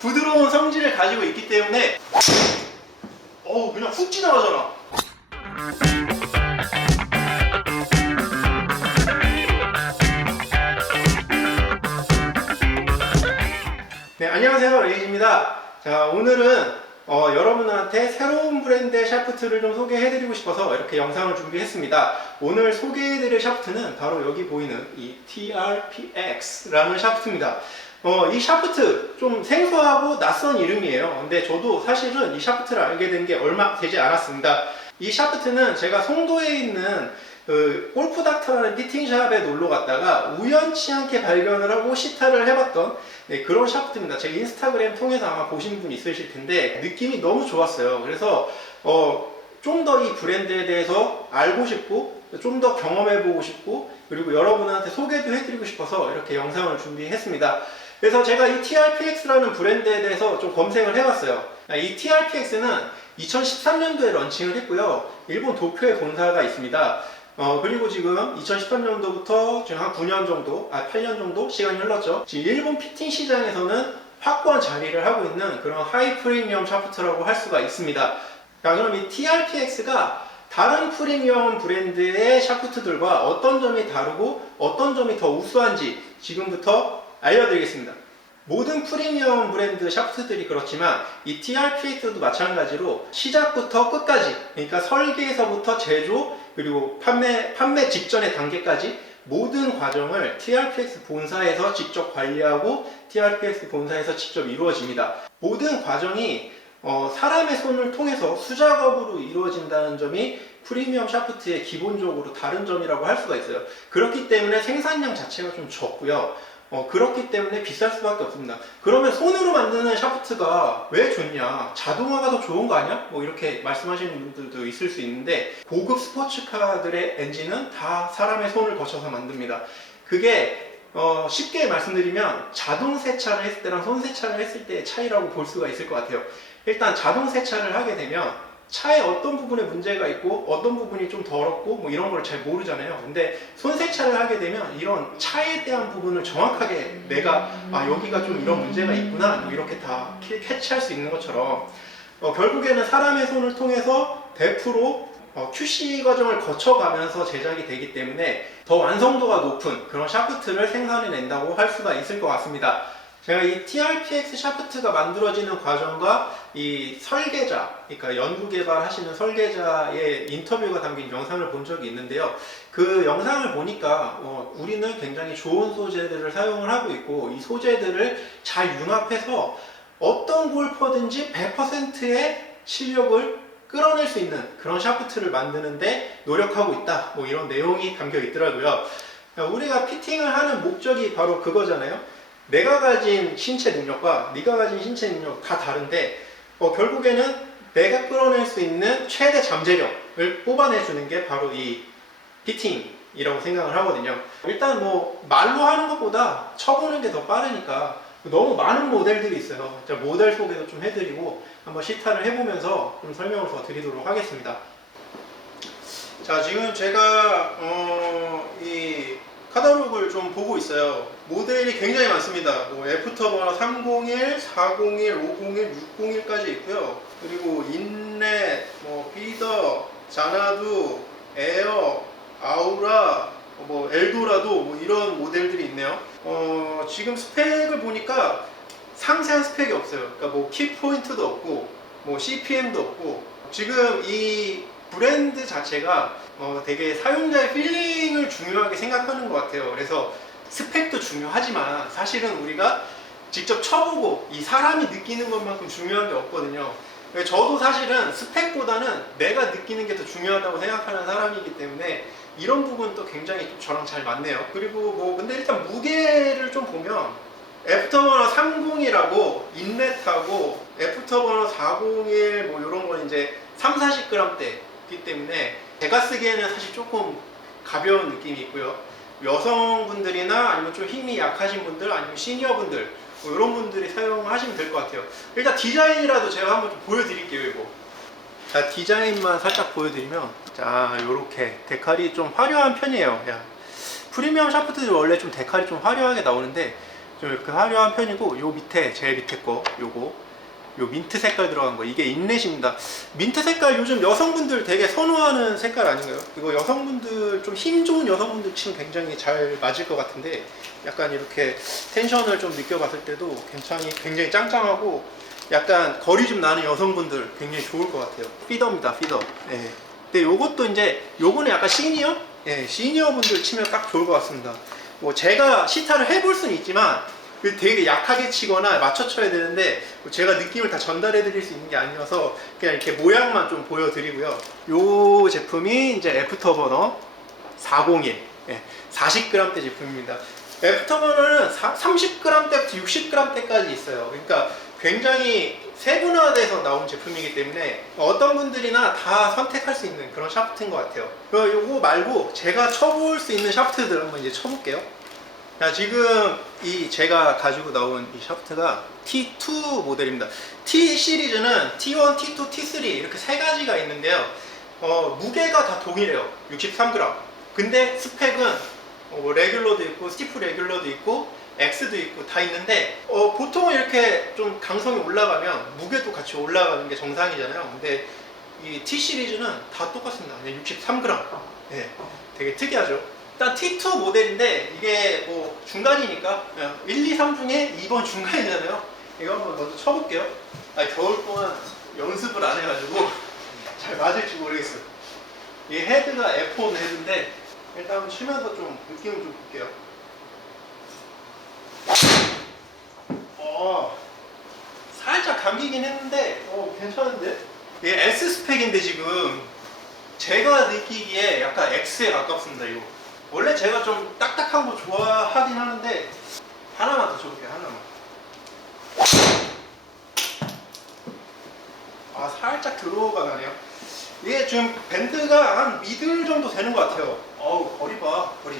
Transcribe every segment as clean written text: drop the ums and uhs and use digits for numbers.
부드러운 성질을 가지고 있기 때문에 그냥 훅 지나가잖아. 네, 안녕하세요, 레이지입니다. 자, 오늘은 여러분한테 새로운 브랜드의 샤프트를 좀 소개해드리고 싶어서 이렇게 영상을 준비했습니다. 오늘 소개해드릴 샤프트는 바로 여기 보이는 이 TRPX라는 샤프트입니다. 이 샤프트 좀 생소하고 낯선 이름이에요. 근데 저도 사실은 이 샤프트를 알게 된 게 얼마 되지 않았습니다. 이 샤프트는 제가 송도에 있는 골프닥터라는 피팅샵에 놀러 갔다가 우연치 않게 발견을 하고 시타를 해봤던 그런 샤프트입니다. 제 인스타그램 통해서 아마 보신 분 있으실 텐데 느낌이 너무 좋았어요. 그래서 좀 더 이 브랜드에 대해서 알고 싶고 좀 더 경험해보고 싶고 그리고 여러분한테 소개도 해드리고 싶어서 이렇게 영상을 준비했습니다. 그래서 제가 이 TRPX라는 브랜드에 대해서 좀 검색을 해봤어요. 이 TRPX는 2013년도에 런칭을 했고요. 일본 도쿄에 본사가 있습니다. 그리고 지금 2013년도부터 지금 한 9년 정도, 8년 정도 시간이 흘렀죠. 지금 일본 피팅 시장에서는 확고한 자리를 하고 있는 그런 하이 프리미엄 샤프트라고 할 수가 있습니다. 자, 그럼 이 TRPX가 다른 프리미엄 브랜드의 샤프트들과 어떤 점이 다르고 어떤 점이 더 우수한지 지금부터 알려드리겠습니다. 모든 프리미엄 브랜드 샤프트들이 그렇지만 이 TRPX도 마찬가지로 시작부터 끝까지, 그러니까 설계에서부터 제조 그리고 판매 직전의 단계까지 모든 과정을 TRPX 본사에서 직접 관리하고 TRPX 본사에서 직접 이루어집니다. 모든 과정이 사람의 손을 통해서 수작업으로 이루어진다는 점이 프리미엄 샤프트의 기본적으로 다른 점이라고 할 수가 있어요. 그렇기 때문에 생산량 자체가 좀 적고요. 그렇기 때문에 비쌀 수밖에 없습니다. 그러면 손으로 만드는 샤프트가 왜 좋냐? 자동화가 더 좋은 거 아니야? 뭐 이렇게 말씀하시는 분들도 있을 수 있는데 고급 스포츠카들의 엔진은 다 사람의 손을 거쳐서 만듭니다. 그게 쉽게 말씀드리면 자동 세차를 했을 때랑 손 세차를 했을 때의 차이라고 볼 수가 있을 것 같아요. 일단 자동 세차를 하게 되면 차에 어떤 부분에 문제가 있고 어떤 부분이 좀 더럽고 뭐 이런 걸 잘 모르잖아요. 근데 손 세차를 하게 되면 이런 차에 대한 부분을 정확하게 내가 여기가 좀 이런 문제가 있구나 뭐 이렇게 다 캐치할 수 있는 것처럼 결국에는 사람의 손을 통해서 100% QC 과정을 거쳐가면서 제작이 되기 때문에 더 완성도가 높은 그런 샤프트를 생산해낸다고 할 수가 있을 것 같습니다. 제가 이 TRPX 샤프트가 만들어지는 과정과 이 설계자, 그러니까 연구개발 하시는 설계자의 인터뷰가 담긴 영상을 본 적이 있는데요. 그 영상을 보니까 우리는 굉장히 좋은 소재들을 사용을 하고 있고 이 소재들을 잘 융합해서 어떤 골퍼든지 100%의 실력을 끌어낼 수 있는 그런 샤프트를 만드는데 노력하고 있다. 뭐 이런 내용이 담겨 있더라고요. 우리가 피팅을 하는 목적이 바로 그거잖아요. 내가 가진 신체 능력과 네가 가진 신체 능력 다 다른데 결국에는 내가 끌어낼 수 있는 최대 잠재력을 뽑아내주는 게 바로 이 피팅이라고 생각을 하거든요. 일단 뭐 말로 하는 것보다 쳐보는 게 더 빠르니까 너무 많은 모델들이 있어요. 제가 모델 소개도 좀 해드리고 한번 시타를 해보면서 좀 설명을 더 드리도록 하겠습니다. 자, 지금 제가 이 카탈로그를 좀 보고 있어요. 모델이 굉장히 많습니다. 뭐 애프터버너 301, 401, 501, 601까지 있고요. 그리고 인렛, 뭐 비더, 자나두, 에어, 아우라, 뭐 엘도라도 뭐 이런 모델들이 있네요. 지금 스펙을 보니까 상세한 스펙이 없어요. 그러니까 뭐 키포인트도 없고 뭐 CPM도 없고 지금 이 브랜드 자체가 되게 사용자의 필링을 중요하게 생각하는 것 같아요. 그래서 스펙도 중요하지만 사실은 우리가 직접 쳐보고 이 사람이 느끼는 것만큼 중요한 게 없거든요. 저도 사실은 스펙보다는 내가 느끼는 게 더 중요하다고 생각하는 사람이기 때문에 이런 부분도 굉장히 좀 저랑 잘 맞네요. 그리고 뭐 근데 일단 무게를 좀 보면 애프터버너 301하고 인렛하고 애프터버너 401 뭐 이런 건 이제 30-40g대이기 때문에 제가 쓰기에는 사실 조금 가벼운 느낌이 있고요. 여성분들이나 아니면 좀 힘이 약하신 분들 아니면 시니어분들 뭐 이런 분들이 사용하시면 될 것 같아요. 일단 디자인이라도 제가 한번 좀 보여드릴게요. 이거 자, 디자인만 살짝 보여드리면 자, 요렇게 데칼이 좀 화려한 편이에요. 프리미엄 샤프트들 원래 좀 데칼이 좀 화려하게 나오는데 좀 이렇게 화려한 편이고, 요 밑에 제일 밑에 거 요거 요 민트 색깔 들어간 거 이게 인렛입니다. 민트 색깔 요즘 여성분들 되게 선호하는 색깔 아닌가요? 이거 여성분들 좀 힘 좋은 여성분들 치면 굉장히 잘 맞을 것 같은데, 약간 이렇게 텐션을 좀 느껴봤을 때도 굉장히 짱짱하고 약간 거리 좀 나는 여성분들 굉장히 좋을 것 같아요. 피더입니다, 피더. 예. 근데 요것도 이제 요거는 약간 시니어? 예, 시니어 분들 치면 딱 좋을 것 같습니다. 뭐 제가 시타를 해볼 수는 있지만 되게 약하게 치거나 맞춰 쳐야 되는데 제가 느낌을 다 전달해 드릴 수 있는 게 아니어서 그냥 이렇게 모양만 좀 보여드리고요. 요 제품이 이제 애프터버너 401 40g대 제품입니다. 애프터버너는 30g대부터 60g대까지 있어요. 그러니까 굉장히 세분화돼서 나온 제품이기 때문에 어떤 분들이나 다 선택할 수 있는 그런 샤프트인 것 같아요. 요거 말고 제가 쳐볼 수 있는 샤프트들 한번 이제 쳐볼게요. 자, 지금 이 제가 가지고 나온 이 샤프트가 T2 모델입니다. T 시리즈는 T1, T2, T3 이렇게 세 가지가 있는데요. 무게가 다 동일해요. 63g. 근데 스펙은 레귤러도 있고 스티프 레귤러도 있고 X도 있고 다 있는데 보통 이렇게 좀 강성이 올라가면 무게도 같이 올라가는 게 정상이잖아요. 근데 이 T 시리즈는 다 똑같습니다. 그냥 63g. 네, 되게 특이하죠. 일단 T2 모델인데 이게 뭐 중간이니까 1, 2, 3 중에 2번 중간이잖아요. 이거 한번 먼저 쳐볼게요. 겨울 동안 연습을 안 해가지고 잘 맞을지 모르겠어요. 이 헤드가 F1 헤드인데 일단 한번 치면서 좀 느낌을 좀 볼게요. 살짝 감기긴 했는데 괜찮은데? 이게 S 스펙인데 지금 제가 느끼기에 약간 X에 가깝습니다. 이거 원래 제가 좀 딱딱한 거 좋아하긴 하는데 하나만 더 쳐볼게요. 하나만. 살짝 들어가 나네요. 이게 지금 밴드가 한 미들 정도 되는 것 같아요. 거리 봐, 거리.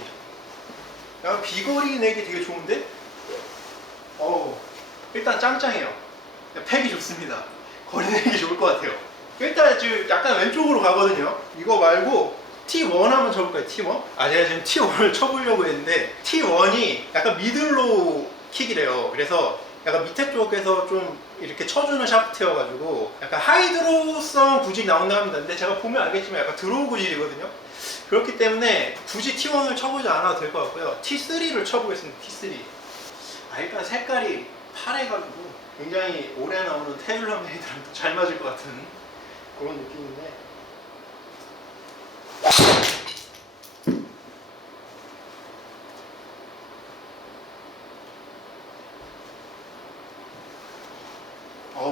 약간 비거리 내기 되게 좋은데? 일단 짱짱해요. 팩이 좋습니다. 거리 내기 좋을 것 같아요. 일단 지금 약간 왼쪽으로 가거든요. 이거 말고 T1 한번 쳐볼까요? T1? 제가 지금 T1을 쳐보려고 했는데 T1이 약간 미들로 킥이래요. 그래서 약간 밑에 쪽에서 좀 이렇게 쳐주는 샤프트여가지고 약간 하이드로우성 구질이 나온다 합니다. 근데 제가 보면 알겠지만 약간 드로우 구질이거든요. 그렇기 때문에 굳이 T1을 쳐보지 않아도 될 것 같고요. T3를 쳐보겠습니다. T3. 일단 색깔이 파래가지고 굉장히 오래 나오는 테일러메이드랑 잘 맞을 것 같은 그런 느낌인데,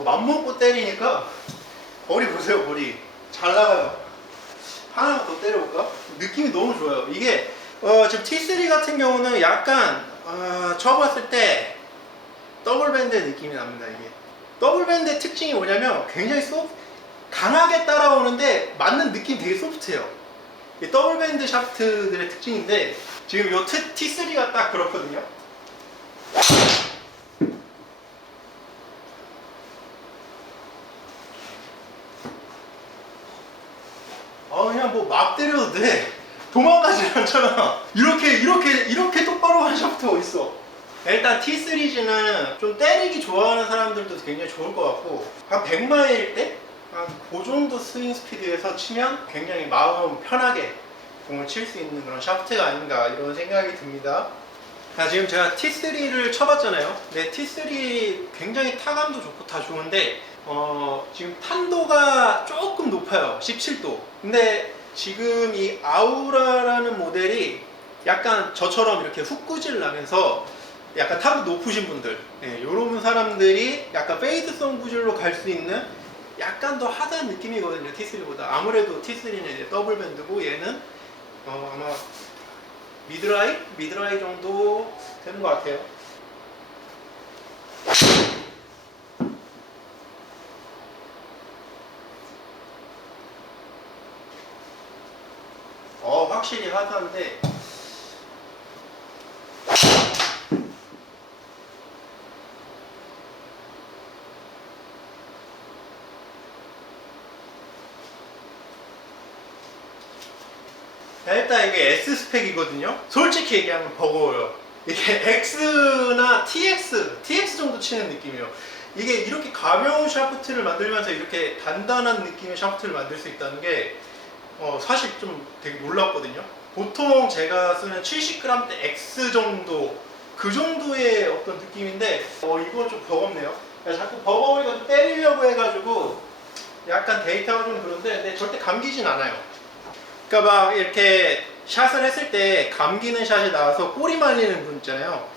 맘먹고 때리니까 거리 보세요. 거리 잘 나가요. 하나만 더 때려볼까? 느낌이 너무 좋아요. 이게 지금 T3 같은 경우는 약간 쳐봤을 때 더블밴드 느낌이 납니다. 이게 더블밴드의 특징이 뭐냐면 굉장히 강하게 따라오는데 맞는 느낌 되게 소프트해요. 이 더블밴드 샤프트들의 특징인데 지금 요 T3가 딱 그렇거든요. 그냥 뭐 막 때려도 돼. 도망가지 않잖아. 이렇게 똑바로 하는 샤프트가 어딨어. 일단 T 시리즈는 좀 때리기 좋아하는 사람들도 굉장히 좋을 것 같고, 한 100마일일 때? 한 그 정도 스윙 스피드에서 치면 굉장히 마음 편하게 공을 칠 수 있는 그런 샤프트가 아닌가 이런 생각이 듭니다. 지금 제가 T3를 쳐봤잖아요. 근데 T3 굉장히 타감도 좋고 다 좋은데 지금 탄도가 조금 높아요. 17도. 근데 지금 이 아우라라는 모델이 약간 저처럼 이렇게 훅구질 나면서 약간 탄도 높으신 분들, 이런 사람들이 약간 페이드성 구질로 갈 수 있는 약간 더 하드한 느낌이거든요. T3보다. 아무래도 T3는 이제 더블 밴드고 얘는 아마 미드라이 정도 되는 것 같아요. 확실히 하드한데 일단 이게 S 스펙이거든요. 솔직히 얘기하면 버거워요. 이게 X나 TX 정도 치는 느낌이에요. 이게 이렇게 가벼운 샤프트를 만들면서 이렇게 단단한 느낌의 샤프트를 만들 수 있다는 게 사실 좀 되게 놀랐거든요. 보통 제가 쓰는 70g대 X 정도, 그 정도의 어떤 느낌인데 이건 좀 버겁네요. 자꾸 버거우니까 때리려고 해가지고 약간 데이터가 좀 그런데 근데 절대 감기진 않아요. 그러니까 막 이렇게 샷을 했을 때 감기는 샷이 나와서 꼬리 말리는 분 있잖아요.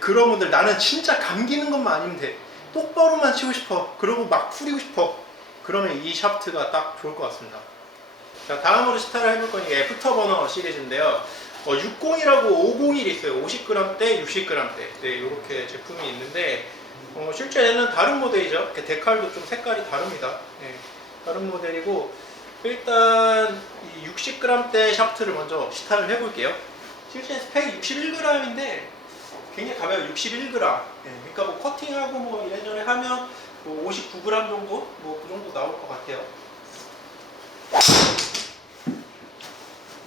그런 분들, 나는 진짜 감기는 것만 아니면 돼, 똑바로만 치고 싶어, 그러고 막 풀이고 싶어, 그러면 이 샤프트가 딱 좋을 것 같습니다. 자, 다음으로 시타를 해볼 건 이게 애프터버너 시리즈인데요. 60이라고 501이 있어요. 50g대, 60g대. 네, 이렇게 제품이 있는데 실제는 다른 모델이죠. 이렇게 데칼도 좀 색깔이 다릅니다. 네, 다른 모델이고 일단 이 60g대 샤프트를 먼저 시타를 해볼게요. 실제 스펙이 61g인데 굉장히 가벼워요. 61g. 네, 그러니까 뭐 커팅하고 뭐 이래저래 하면 뭐 59g 정도, 뭐 그 정도 나올 것 같아요.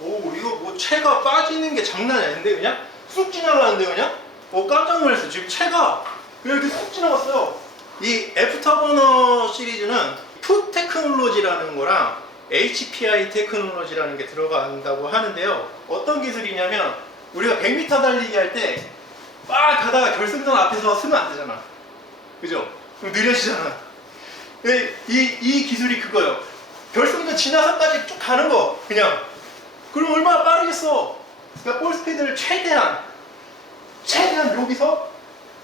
오, 이거 뭐 채가 빠지는 게 장난이 아닌데 그냥 쑥 지나가는데 그냥? 깜짝 놀랐어요. 지금 채가 그냥 이렇게 쑥 지나갔어요. 이 애프터버너 시리즈는 풋 테크놀로지라는 거랑 HPI 테크놀로지라는 게 들어간다고 하는데요. 어떤 기술이냐면 우리가 100m 달리기 할 때 막 가다가 결승선 앞에서 쓰면 안 되잖아. 그죠? 그럼 느려지잖아. 이 기술이 그거예요. 결승선 지나서까지 쭉 가는 거 그냥. 그럼 얼마나 빠르겠어. 그러니까 볼 스피드를 최대한 여기서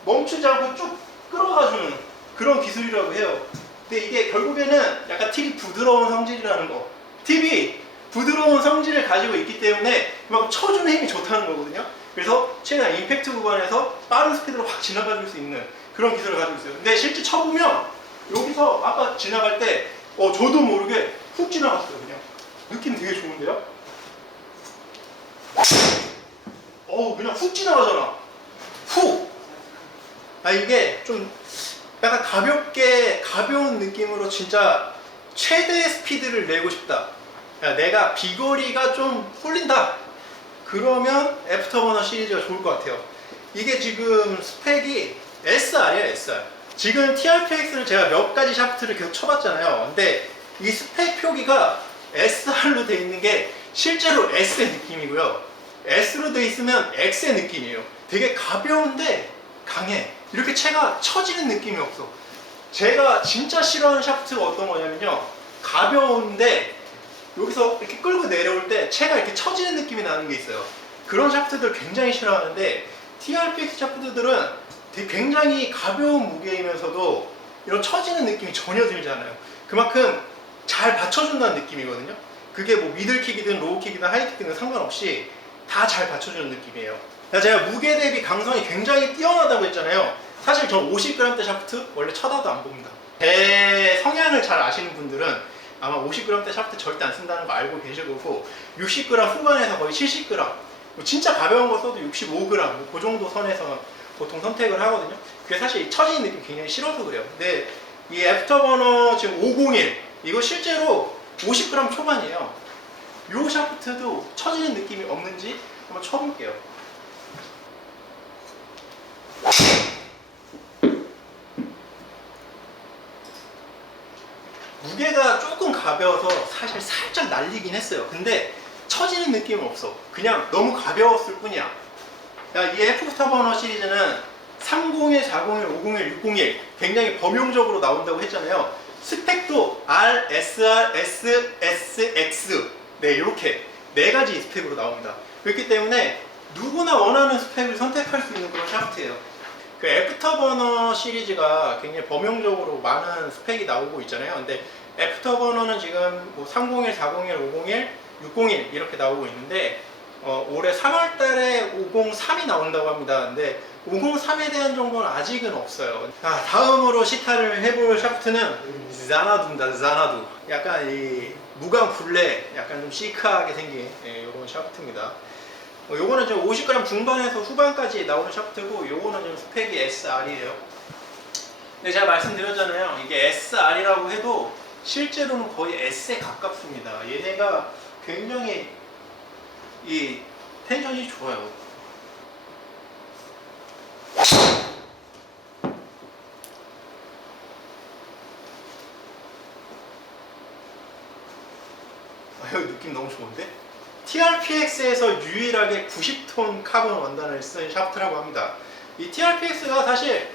멈추지 않고 쭉 끌어가주는 그런 기술이라고 해요. 근데 이게 결국에는 약간 팁이 부드러운 성질이라는 거. 팁이 부드러운 성질을 가지고 있기 때문에 막 쳐주는 힘이 좋다는 거거든요. 그래서 최대한 임팩트 구간에서 빠른 스피드로 확 지나가줄 수 있는 그런 기술을 가지고 있어요. 근데 실제 쳐보면 여기서 아까 지나갈 때 저도 모르게 훅 지나갔어요. 그냥 느낌 되게 좋은데요? 그냥 훅 지나가잖아. 훅. 이게 좀 약간 가벼운 느낌으로 진짜 최대 스피드를 내고 싶다. 내가 비거리가 좀 쏠린다. 그러면 애프터버너 시리즈가 좋을 것 같아요. 이게 지금 스펙이 SR이에요, SR. 지금 TRPX를 제가 몇 가지 샤프트를 계속 쳐봤잖아요. 근데 이 스펙 표기가 SR로 되어 있는 게 실제로 S의 느낌이고요. S로 되어 있으면 X의 느낌이에요. 되게 가벼운데 강해. 이렇게 채가 처지는 느낌이 없어. 제가 진짜 싫어하는 샤프트가 어떤 거냐면요, 가벼운데 여기서 이렇게 끌고 내려올 때 채가 이렇게 처지는 느낌이 나는 게 있어요. 그런 샤프트들 굉장히 싫어하는데 TRPX 샤프트들은 되게 굉장히 가벼운 무게이면서도 이런 처지는 느낌이 전혀 들지 않아요. 그만큼 잘 받쳐준다는 느낌이거든요. 그게 뭐 미들킥이든 로우킥이든 하이킥이든 상관없이 다 잘 받쳐주는 느낌이에요. 제가 무게 대비 강성이 굉장히 뛰어나다고 했잖아요. 사실 저 50g대 샤프트 원래 쳐다도 안 봅니다. 제 성향을 잘 아시는 분들은 아마 50g대 샤프트 절대 안 쓴다는 거 알고 계실 거고, 60g 후반에서 거의 70g, 진짜 가벼운 거 써도 65g, 그 정도 선에서 보통 선택을 하거든요. 그게 사실 처지는 느낌이 굉장히 싫어서 그래요. 근데 이 애프터버너 지금 501, 이거 실제로 50g 초반이에요. 이 샤프트도 처지는 느낌이 없는지 한번 쳐볼게요. 무게가 조금 가벼워서 사실 살짝 날리긴 했어요. 근데 처지는 느낌은 없어. 그냥 너무 가벼웠을 뿐이야. 이 애프터버너 시리즈는 301, 401, 501, 601 굉장히 범용적으로 나온다고 했잖아요. 스펙도 R, SR, S, S, X, 네, 이렇게 4가지 스펙으로 나옵니다. 그렇기 때문에 누구나 원하는 스펙을 선택할 수 있는 그런 샤프트예요. 그 애프터버너 시리즈가 굉장히 범용적으로 많은 스펙이 나오고 있잖아요. 근데 애프터버너는 지금 뭐 301, 401, 501, 601 이렇게 나오고 있는데 올해 3월 달에 503이 나온다고 합니다. 근데 503에 대한 정보는 아직은 없어요. 다음으로 시타를 해볼 샤프트는 자나두입니다. 자나두. 약간 이 무광 굴레, 약간 좀 시크하게 생긴 이런 샤프트입니다. 요거는 지금 50g 중반에서 후반까지 나오는 샤프트고, 요거는 좀 스펙이 SR이에요. 근데 제가 말씀드렸잖아요. 이게 SR이라고 해도 실제로는 거의 S에 가깝습니다. 얘네가 굉장히 이 텐션이 좋아요. 이거 느낌 너무 좋은데? TRPX에서 유일하게 90톤 카본 원단을 쓴 샤프트라고 합니다. 이 TRPX가 사실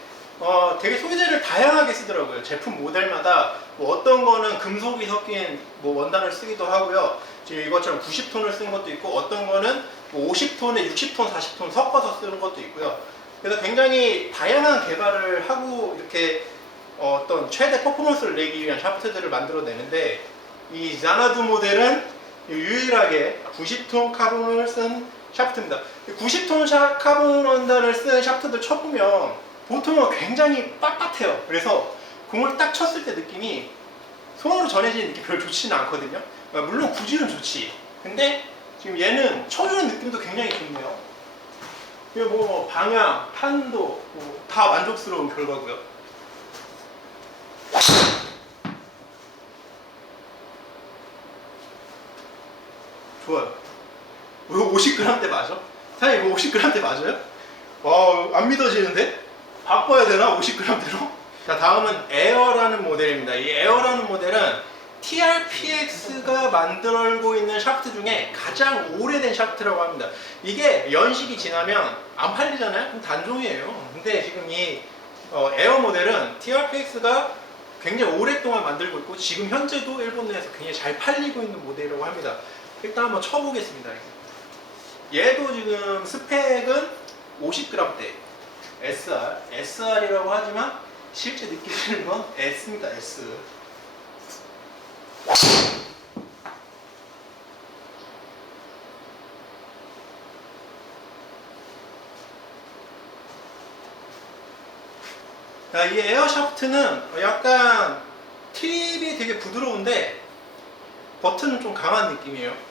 되게 소재를 다양하게 쓰더라고요. 제품 모델마다 뭐 어떤 거는 금속이 섞인 뭐 원단을 쓰기도 하고요. 지금 이것처럼 90톤을 쓰는 것도 있고, 어떤 거는 뭐 50톤에 60톤, 40톤 섞어서 쓰는 것도 있고요. 그래서 굉장히 다양한 개발을 하고 이렇게 어떤 최대 퍼포먼스를 내기 위한 샤프트들을 만들어내는데, 이 자나두 모델은 유일하게 90톤 카본을 쓴 샤프트입니다. 90톤 카본 원단을 쓴 샤프트들 쳐보면 보통은 굉장히 빳빳해요. 그래서 공을 딱 쳤을 때 느낌이 손으로 전해지는 느낌이 별로 좋지는 않거든요. 물론 구질은 좋지. 근데 지금 얘는 쳐주는 느낌도 굉장히 좋네요. 그리고 뭐 방향, 판도 다 만족스러운 결과고요. 좋아요. 이거 50g대 맞아? 사장님 이거 50g대 맞아요? 와, 안 믿어지는데? 바꿔야 되나? 50g대로? 자, 다음은 에어라는 모델입니다. 이 에어라는 모델은 TRPX가 만들고 있는 샤프트 중에 가장 오래된 샤프트라고 합니다. 이게 연식이 지나면 안 팔리잖아요? 그럼 단종이에요. 근데 지금 이 에어 모델은 TRPX가 굉장히 오랫동안 만들고 있고, 지금 현재도 일본 내에서 굉장히 잘 팔리고 있는 모델이라고 합니다. 일단 한번 쳐보겠습니다. 얘도 지금 스펙은 50g대 SR이라고 하지만 실제 느끼시는 건 S입니다. S. 자, 이 에어 샤프트는 약간 팁이 되게 부드러운데 버튼은 좀 강한 느낌이에요.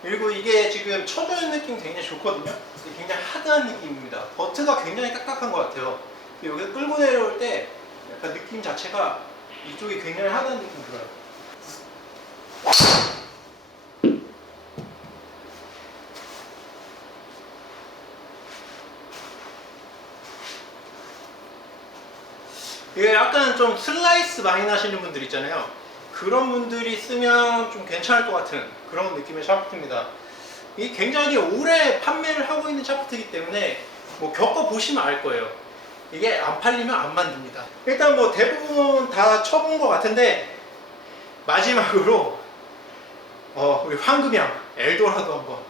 그리고 이게 지금 쳐주는 느낌 굉장히 좋거든요. 굉장히 하드한 느낌입니다. 버트가 굉장히 딱딱한 것 같아요. 여기서 끌고 내려올 때 약간 느낌 자체가 이쪽이 굉장히 하드한 느낌 들어요. 이게 약간 좀 슬라이스 많이 나시는 분들 있잖아요. 그런 분들이 쓰면 좀 괜찮을 것 같은 그런 느낌의 샤프트입니다. 이게 굉장히 오래 판매를 하고 있는 샤프트이기 때문에 뭐 겪어보시면 알 거예요. 이게 안 팔리면 안 만듭니다. 일단 뭐 대부분 다 쳐본 것 같은데, 마지막으로 우리 황금양 엘도라도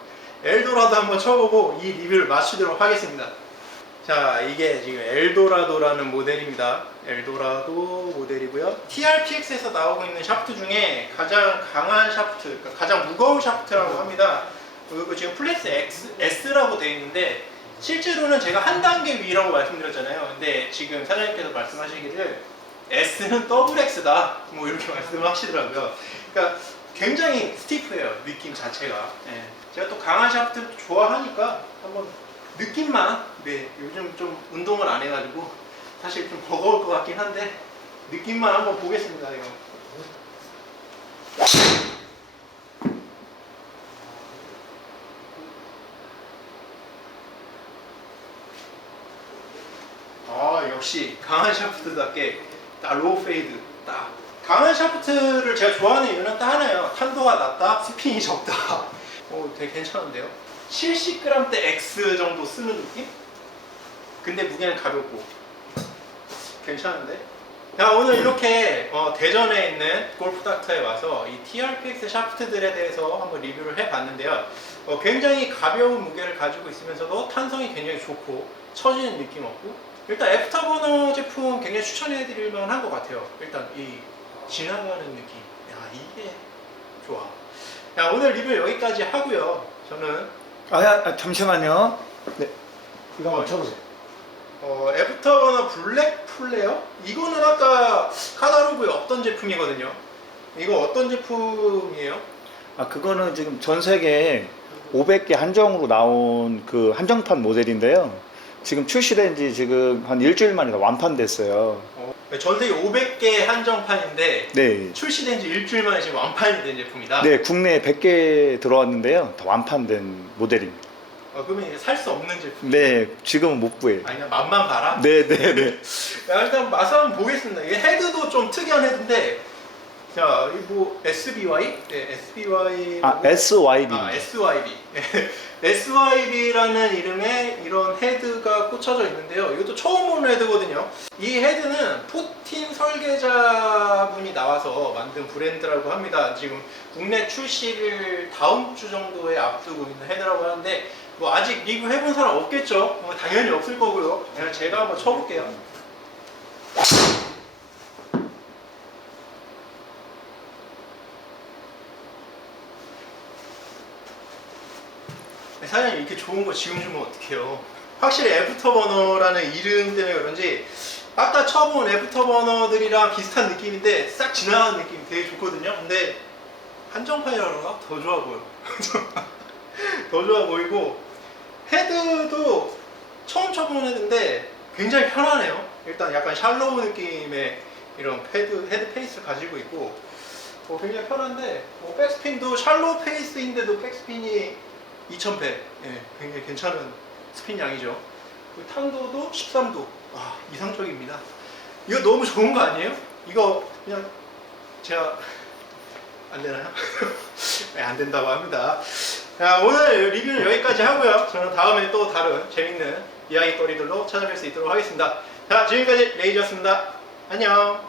한번 쳐보고 이 리뷰를 마치도록 하겠습니다. 자, 이게 지금 엘도라도라는 모델입니다. 엘도라도 모델이고요. TRPX에서 나오고 있는 샤프트 중에 가장 강한 샤프트, 그러니까 가장 무거운 샤프트라고 합니다. 그리고 지금 플렉스 S라고 되어 있는데, 실제로는 제가 한 단계 위라고 말씀드렸잖아요. 근데 지금 사장님께서 말씀하시기를 S는 더블 X다, 뭐 이렇게 말씀을 하시더라고요. 그러니까 굉장히 스티프해요, 느낌 자체가. 네. 제가 또 강한 샤프트 좋아하니까 한번 느낌만, 네, 요즘 좀 운동을 안 해가지고 사실 좀 버거울 것 같긴 한데 느낌만 한번 보겠습니다. 이거. 역시 강한 샤프트답게 딱 로우 페이드, 딱 강한 샤프트를 제가 좋아하는 이유는 딱 하나예요. 탄도가 낮다, 스핀이 적다. 되게 괜찮은데요? 70g대 X 정도 쓰는 느낌? 근데 무게는 가볍고 괜찮은데? 자, 오늘 이렇게 대전에 있는 골프닥터에 와서 이 TRPX 샤프트들에 대해서 한번 리뷰를 해봤는데요. 굉장히 가벼운 무게를 가지고 있으면서도 탄성이 굉장히 좋고 처지는 느낌 없고, 일단 애프터버너 제품 굉장히 추천해드릴 만한 것 같아요. 일단 이 지나가는 느낌, 야, 이게 좋아. 자, 오늘 리뷰 여기까지 하고요. 저는 잠시만요. 네, 이거 한번 쳐보세요. 애프터버너 블랙 플레어? 이거는 아까 카다로그에 없던 제품이거든요. 이거 어떤 제품이에요? 그거는 지금 전 세계 500개 한정으로 나온 그 한정판 모델인데요. 지금 출시된 지 지금 한 일주일 만에 다 완판됐어요. 전 세계 500개 한정판인데 네. 출시된 지 일주일 만에 지금 완판이 된 제품이다? 네, 국내에 100개 들어왔는데요. 다 완판된 모델입니다. 그러면 살 수 없는 제품? 네, 지금은 못 구해요. 아니, 그냥 맛만 봐라? 네. 야, 일단 맛을 한번 보겠습니다. 이게 헤드도 좀 특이한 헤드인데 자, 이 뭐 SBY? 네, SBY. 아, SYB. 아, SYB. SYB라는 이름의 이런 헤드가 꽂혀져 있는데요. 이것도 처음 보는 헤드거든요. 이 헤드는 포틴 설계자분이 나와서 만든 브랜드라고 합니다. 지금 국내 출시를 다음 주 정도에 앞두고 있는 헤드라고 하는데 뭐 아직 리뷰해본 사람 없겠죠? 뭐 당연히 없을 거고요. 그냥 제가 한번 쳐볼게요. 사장님 이렇게 좋은 거 지금 주면 어떡해요. 확실히 애프터버너라는 이름 때문에 그런지 아까 쳐본 애프터버너들이랑 비슷한 느낌인데 싹 지나가는 느낌이 되게 좋거든요. 근데 한정판이라 그런가? 더 좋아 보여. 더 좋아 보이고 헤드도 처음 쳐본 헤드인데 굉장히 편하네요. 일단 약간 샬로우 느낌의 이런 헤드 페이스를 가지고 있고 굉장히 편한데 백스핀도 샬로우 페이스인데도 백스핀이 2000배, 예, 굉장히 괜찮은 스핀 양이죠. 그리고 탄도도 13도, 와, 이상적입니다. 이거 너무 좋은 거 아니에요? 이거 그냥 제가 안 되나요? 네, 안 된다고 합니다. 자, 오늘 리뷰는 여기까지 하고요. 저는 다음에 또 다른 재밌는 이야기거리들로 찾아뵐 수 있도록 하겠습니다. 자, 지금까지 레이저였습니다. 안녕.